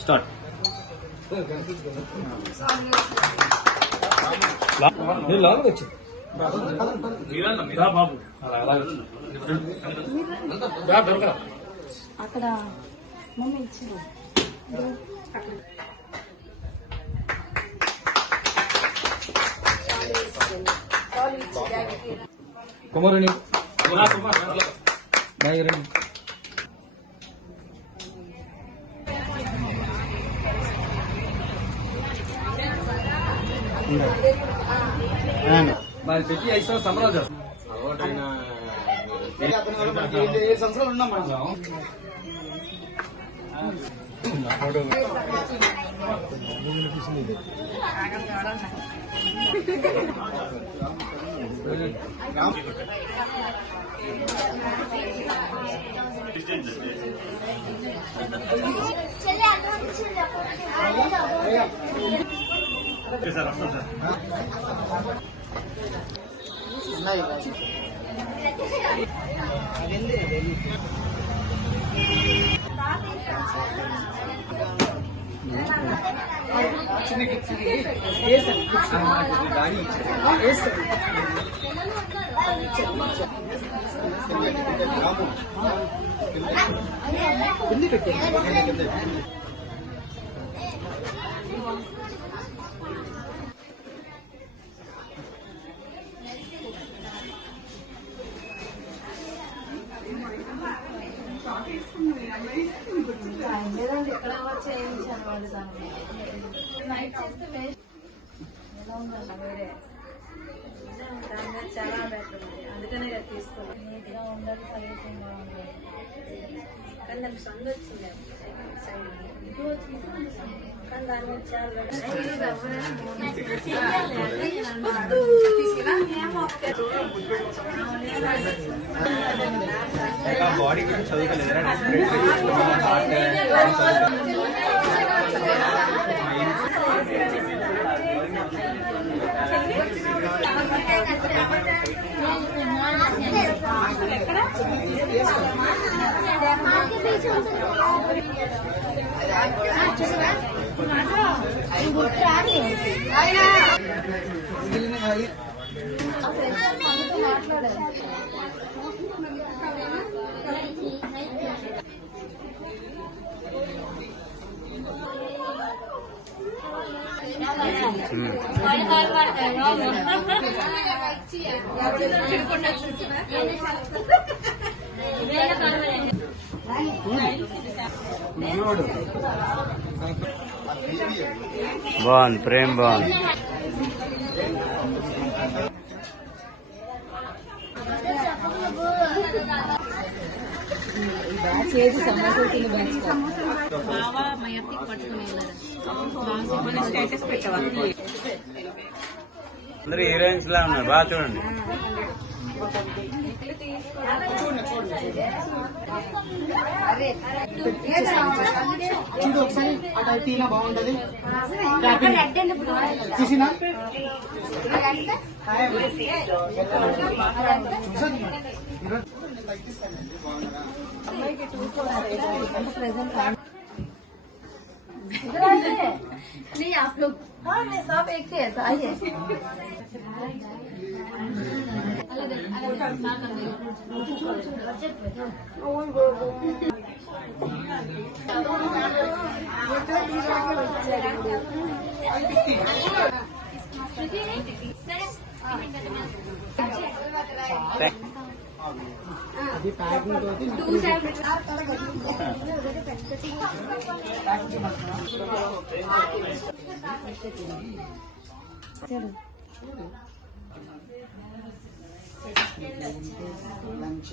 Start. లాగా వచ్చింది అక్కడ మమ్మీ ఇచ్చింది కుమారుని రండి. మరి పెట్టి 5 సంవత్సరాలు చేస్తాం. 7 సంవత్సరాలు ఉన్నాం మనం. ఎక్కడ చేయించాను వాళ్ళు నైట్ చేస్తే వేస్ట్ ఎలా ఉందన్న వేరే చాలా బెటర్ ఉంది. అందుకనే తీసుకోవాలి. నీట్గా ఉండాలి, సజెషన్గా ఉండాలి. కానీ దానికి సంగ వచ్చింది సైడ్ ఇది వచ్చింది కానీ దాని మీద చాలా బాడీ గురించి చదువుకోలేదు. బాగుంది, ప్రేమ్ బాగుంది. చేసి సమోసాలు తిని అందరూ హీరోయిన్స్ లా ఉన్నారు. బాగా చూడండి. చూడు ఒకసారి అటు తీనా బాగుంటది. చూసినా नहीं आप लोग नहीं सब एक ही ऐसा आइए అది ప్యాకింగ్ తోటి లంచ్